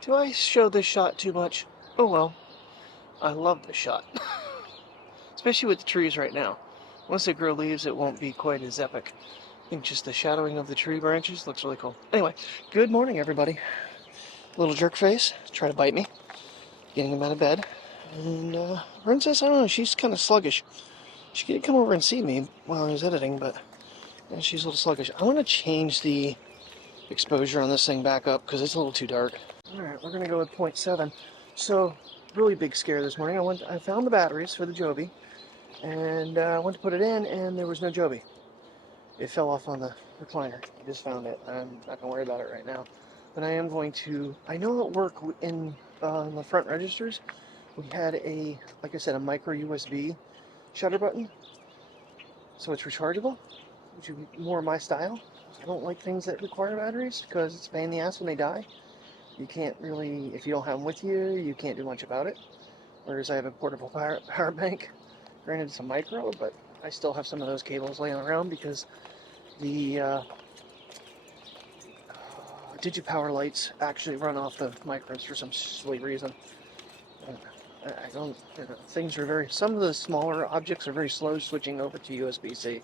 Do I show this shot too much? Oh well, I love this shot. Especially with the trees right now. Once they grow leaves, it won't be quite as epic. I think just the shadowing of the tree branches looks really cool. Anyway, good morning everybody. Little jerk face, try to bite me. Getting him out of bed. And Princess, I don't know, she's kind of sluggish. She did come over and see me while I was editing, but yeah, she's a little sluggish. I want to change the exposure on this thing back up because it's a little too dark. Alright, we're going to go with 0.7. So, really big scare this morning. I found the batteries for the Joby, and I went to put it in, and there was no Joby. It fell off on the recliner. I just found it. I'm not going to worry about it right now. But I am going to, I know at work in the front registers, we had a, like I said, a micro USB shutter button. So it's rechargeable, which would be more my style. I don't like things that require batteries because it's a pain in the ass when they die. You can't really, if you don't have them with you, you can't do much about it. Whereas I have a portable power bank. Granted, it's a micro, but I still have some of those cables laying around because the DigiPower lights actually run off the micros for some silly reason. I don't, things are very, some of the smaller objects are very slow switching over to USB-C.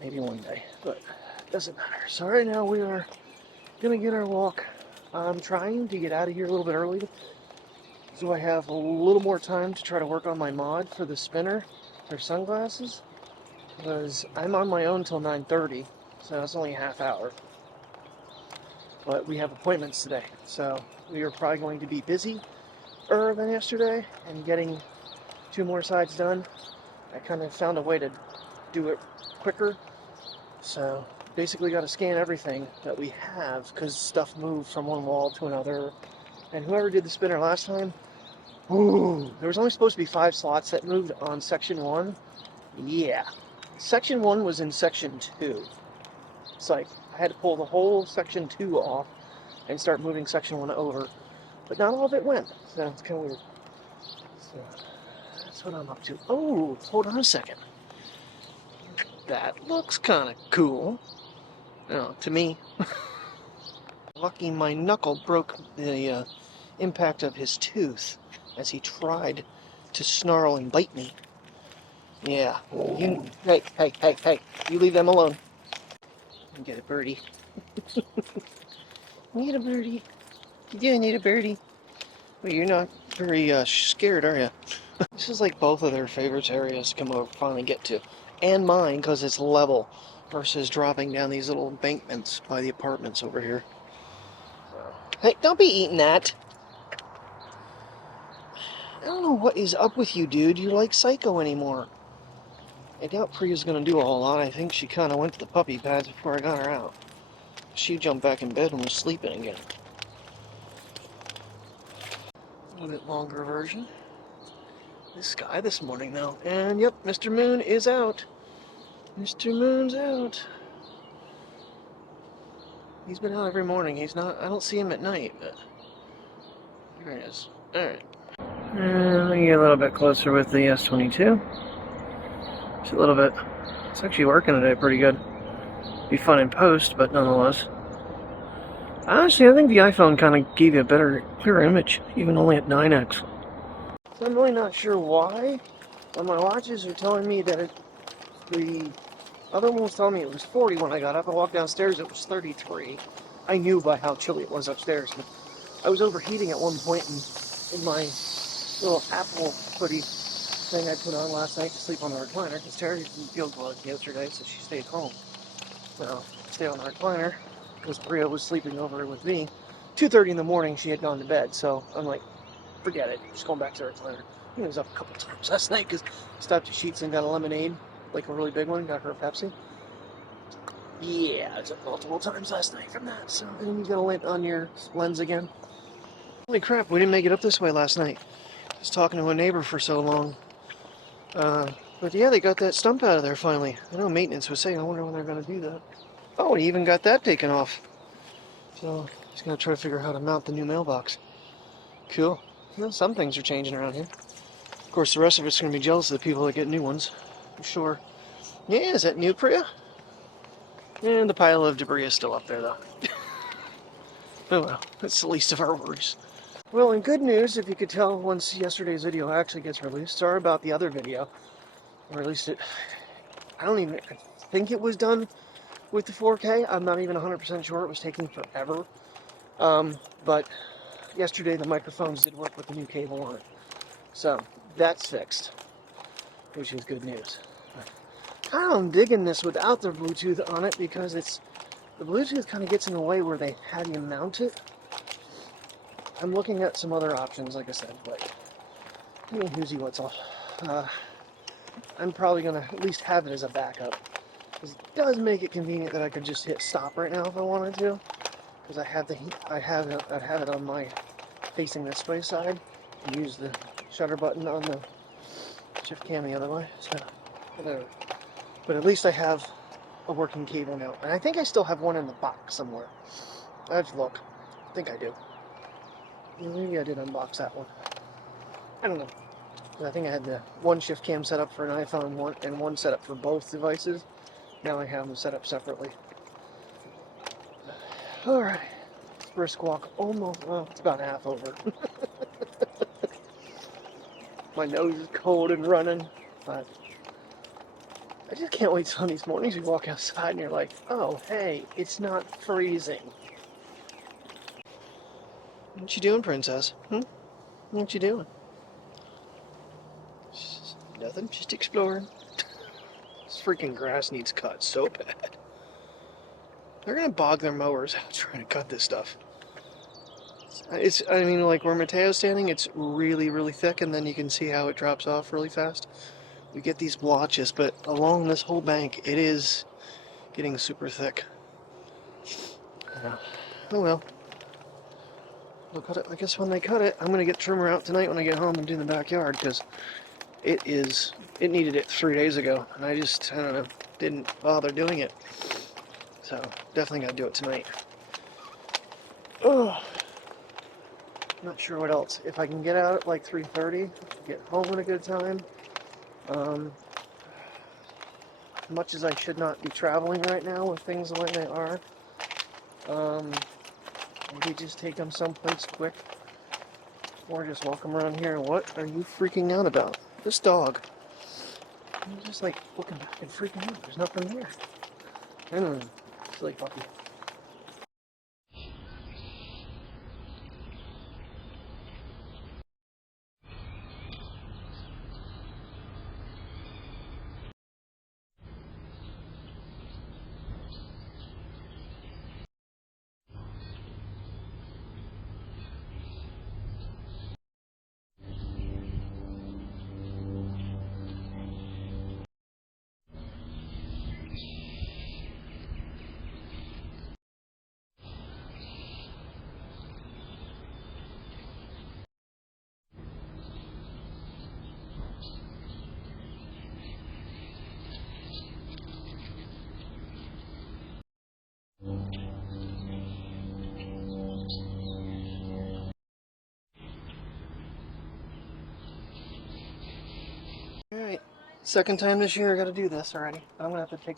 Maybe one day, but it doesn't matter. So right now we are going to get our walk. I'm trying to get out of here a little bit early so I have a little more time to try to work on my mod for the spinner for sunglasses, because I'm on my own till 9:30, so it's only a half hour. But we have appointments today, so we are probably going to be busier than yesterday and getting 2 more sides done. I kind of found a way to do it quicker, so basically got to scan everything that we have because stuff moved from one wall to another. And whoever did the spinner last time, ooh, there was only supposed to be 5 slots that moved on section 1. Yeah, section 1 was in section 2. It's like I had to pull the whole section 2 off and start moving section 1 over, but not all of it went, so it's kind of weird. So that's what I'm up to. Oh, hold on a second. That looks kind of cool. No, to me. Lucky my knuckle broke the impact of his tooth as he tried to snarl and bite me. Yeah. You, hey, you leave them alone. Get a birdie. Need a birdie. You do need a birdie. Well, you're not very scared, are you? This is like both of their favorite areas to come over finally get to. And mine, because it's level versus dropping down these little embankments by the apartments over here. Hey, don't be eating that. I don't know what is up with you, dude. You're like psycho anymore. I doubt Priya's going to do a whole lot. I think she kind of went to the puppy pads before I got her out. She jumped back in bed and was sleeping again. A little bit longer version. The sky this morning, though. And yep, Mr. Moon is out. Mr. Moon's out. He's been out every morning. He's not, I don't see him at night, but here he is. Alright. And let me get a little bit closer with the S22. Just a little bit. It's actually working today pretty good. Be fun in post, but nonetheless. Honestly, I think the iPhone kind of gave you a better, clearer image, even only at 9x. So I'm really not sure why, but my watches are telling me that the other one was telling me it was 40 when I got up. I walked downstairs, it was 33. I knew by how chilly it was upstairs. I was overheating at one point in my little Apple hoodie thing I put on last night to sleep on the recliner, because Terry didn't feel good yesterday, so she stayed home. So I stayed on the recliner, because Bria was sleeping over with me. 2:30 in the morning, she had gone to bed, so I'm like, forget it, just going back to the recliner. He was up a couple times last night, because I stopped at Sheetz and got a lemonade, like a really big one, got her a Pepsi. Yeah, I was up multiple times last night from that, so then you got a lint on your lens again. Holy crap, we didn't make it up this way last night. I was talking to a neighbor for so long. But yeah, they got that stump out of there finally. I know maintenance was saying, I wonder when they're going to do that. Oh, he even got that taken off. So, he's going to try to figure out how to mount the new mailbox. Cool. Well, some things are changing around here. Of course, the rest of it's going to be jealous of the people that get new ones. I'm sure. Yeah, is that new, Priya? And the pile of debris is still up there, though. Oh well, that's the least of our worries. Well, in good news, if you could tell once yesterday's video actually gets released, sorry about the other video. Or at least I think it was done with the 4K. I'm not even 100% sure. It was taking forever. But yesterday the microphones did work with the new cable on it. So, that's fixed, which is good news. I'm digging this without the Bluetooth on it because the Bluetooth kind of gets in the way where they have you mount it. I'm looking at some other options, like I said, but I mean, who's what's all. I'm probably going to at least have it as a backup. Because it does make it convenient that I could just hit stop right now if I wanted to. Because I have it on my facing this way side. And use the shutter button on the ShiftCam the other way. So, whatever. But at least I have a working cable now. And I think I still have one in the box somewhere. I have to look. I think I do. Maybe I did unbox that one. I don't know. I think I had the one ShiftCam set up for an iPhone and one set up for both devices. Now I have them set up separately. Alright. Brisk walk almost, well, it's about half over. My nose is cold and running, but I just can't wait till these mornings you walk outside and you're like, oh, hey, it's not freezing. What you doing, princess? What you doing? Nothing, just exploring. This freaking grass needs cut so bad. They're gonna bog their mowers out trying to cut this stuff. I mean, like where Mateo's standing, it's really, really thick, and then you can see how it drops off really fast. We get these blotches, but along this whole bank, it is getting super thick. Oh well. They'll cut it. I guess when they cut it, I'm gonna get trimmer out tonight when I get home and do the backyard because it needed it 3 days ago, and I don't know, didn't bother doing it. So definitely gotta do it tonight. Oh, not sure what else. If I can get out at like 3:30, get home in a good time. Much as I should not be traveling right now with things the way they are. Maybe just take them someplace quick. Or just walk them around here. What are you freaking out about? This dog. I'm just like looking back and freaking out. There's nothing there. I don't know. Silly puppy. Alright, second time this year I gotta do this already. I'm gonna have to take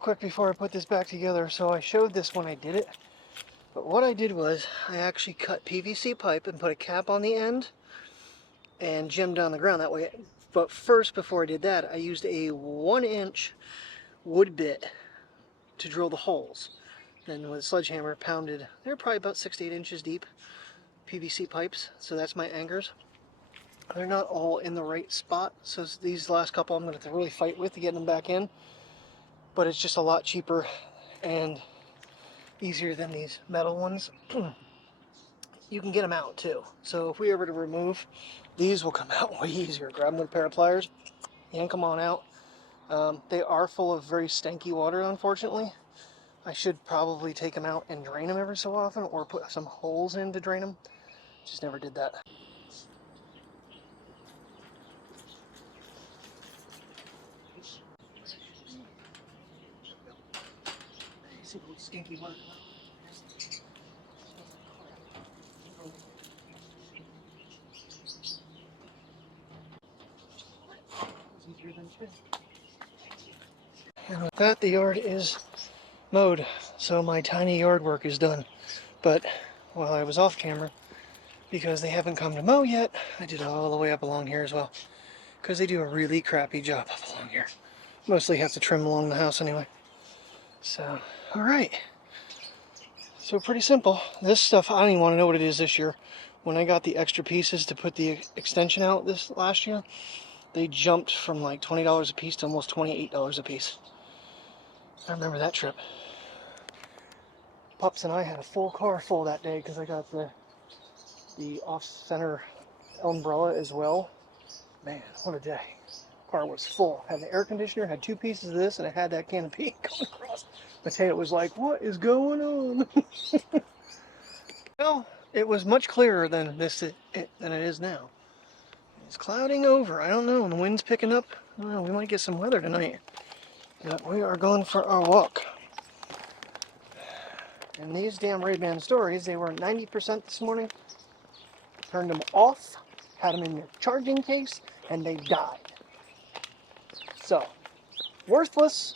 quick before I put this back together. So I showed this when I did it, but what I did was I actually cut PVC pipe and put a cap on the end and gemmed down the ground that way. But first, before I did that, I used a 1-inch wood bit to drill the holes. Then with a sledgehammer pounded, they're probably about 6 to 8 inches deep, PVC pipes. So that's my anchors. They're not all in the right spot, so these last couple I'm going to have to really fight with to get them back in. But it's just a lot cheaper and easier than these metal ones. You can get them out too. So if we were to remove, these will come out way easier. Grab them with a pair of pliers, yank them on out. They are full of very stanky water, unfortunately. I should probably take them out and drain them every so often, or put some holes in to drain them. Just never did that. Stinky one. And with that, the yard is mowed, so my tiny yard work is done. But while I was off camera, because they haven't come to mow yet, I did it all the way up along here as well, because they do a really crappy job up along here. Mostly have to trim along the house anyway. So, alright. So pretty simple. This stuff, I don't even want to know what it is this year. When I got the extra pieces to put the extension out this last year, they jumped from like $20 a piece to almost $28 a piece. I remember that trip. Pups and I had a full car full that day because I got the off-center umbrella as well. Man, what a day. Car was full. Had the air conditioner, had 2 pieces of this, and it had that canopy going across. Mateo was like, what is going on? Well, it was much clearer than it is now. It's clouding over. I don't know. And the wind's picking up. I don't know. We might get some weather tonight. But we are going for our walk. And these damn Ray-Ban stories, they were 90% this morning. Turned them off, had them in their charging case, and they died. So, worthless.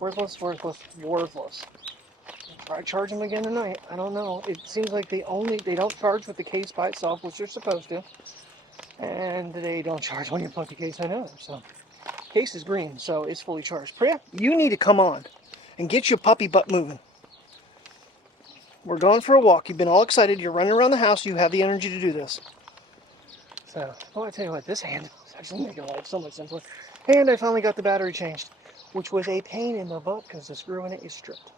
Worthless, worthless, worthless. Try charging them again tonight. I don't know. It seems like they don't charge with the case by itself, which they're supposed to. And they don't charge when you plug the case in either. So, case is green, so it's fully charged. Priya, you need to come on and get your puppy butt moving. We're going for a walk. You've been all excited. You're running around the house. You have the energy to do this. So, oh, I tell you what, this handle is actually making life so much simpler. And I finally got the battery changed, which was a pain in the butt because the screw in it is stripped.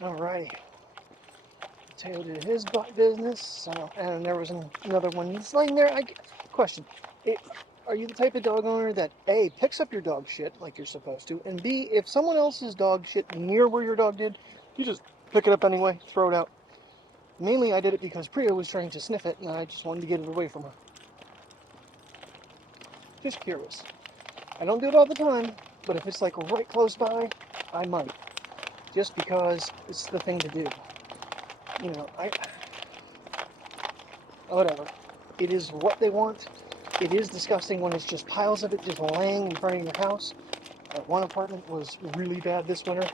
Alrighty. Mateo did his butt business. So, and there was another one. He's laying there. Question. Are you the type of dog owner that A, picks up your dog shit like you're supposed to, and B, if someone else's dog shit near where your dog did, you just pick it up anyway, throw it out? Mainly I did it because Priya was trying to sniff it and I just wanted to get it away from her. Just curious. I don't do it all the time, but if it's like right close by, I might. Just because it's the thing to do. You know, whatever. It is what they want. It is disgusting when it's just piles of it just laying in front of your house. One apartment was really bad this winter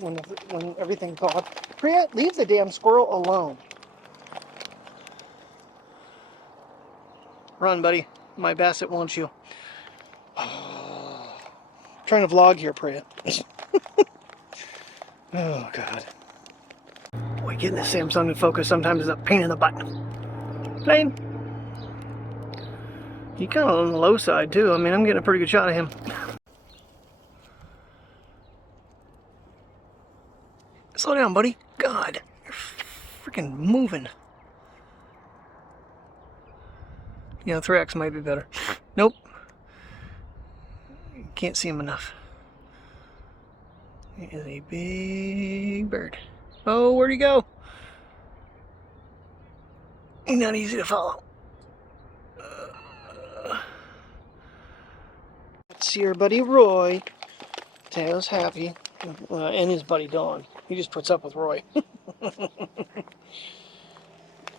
when everything thawed. Priya, leave the damn squirrel alone. Run, buddy. My basset wants you. Trying to vlog here, Priya. Oh, God. Boy, getting the Samsung in focus sometimes is a pain in the butt. Plane. He kind of on the low side, too. I mean, I'm getting a pretty good shot of him. Slow down, buddy. God, you're freaking moving. You know, 3X might be better. Nope. Can't see him enough. He is a big bird. Oh, where'd he go? He's not easy to follow. Let's see our buddy Roy. Taylor's happy. And his buddy Dawn. He just puts up with Roy.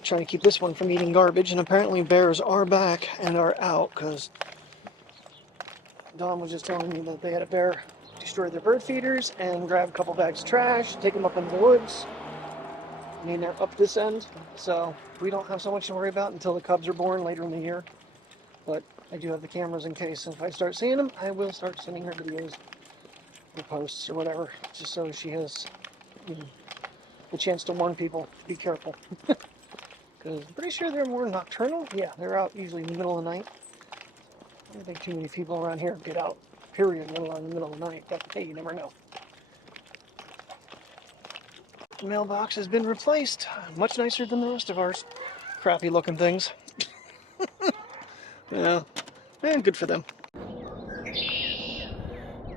Trying to keep this one from eating garbage, and apparently bears are back and are out because Dawn was just telling me that they had a bear destroy their bird feeders and grab a couple bags of trash, take them up in the woods. I mean, they're up this end, so we don't have so much to worry about until the cubs are born later in the year. But I do have the cameras in case, and if I start seeing them, I will start sending her videos or posts or whatever, just so she has the chance to warn people, be careful. Because I'm pretty sure they're more nocturnal. Yeah, they're out usually in the middle of the night. I don't think too many people around here get out, period, let alone in the middle of the night. But hey, you never know. The mailbox has been replaced. Much nicer than the rest of ours. Crappy looking things. Yeah, and good for them.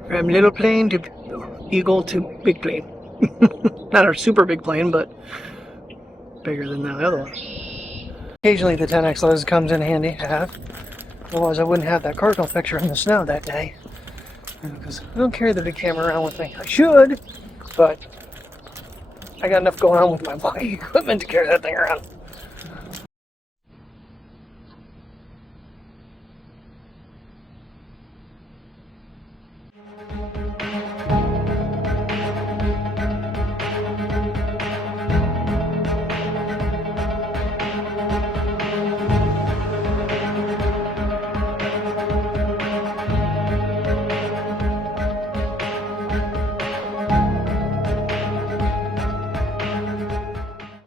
From little plane to eagle to big plane. Not a super big plane, but bigger than the other one. Occasionally the 10X lens comes in handy to have. Otherwise I wouldn't have that cardinal picture in the snow that day. Because I don't carry the big camera around with me. I should, but I got enough going on with my body equipment to carry that thing around.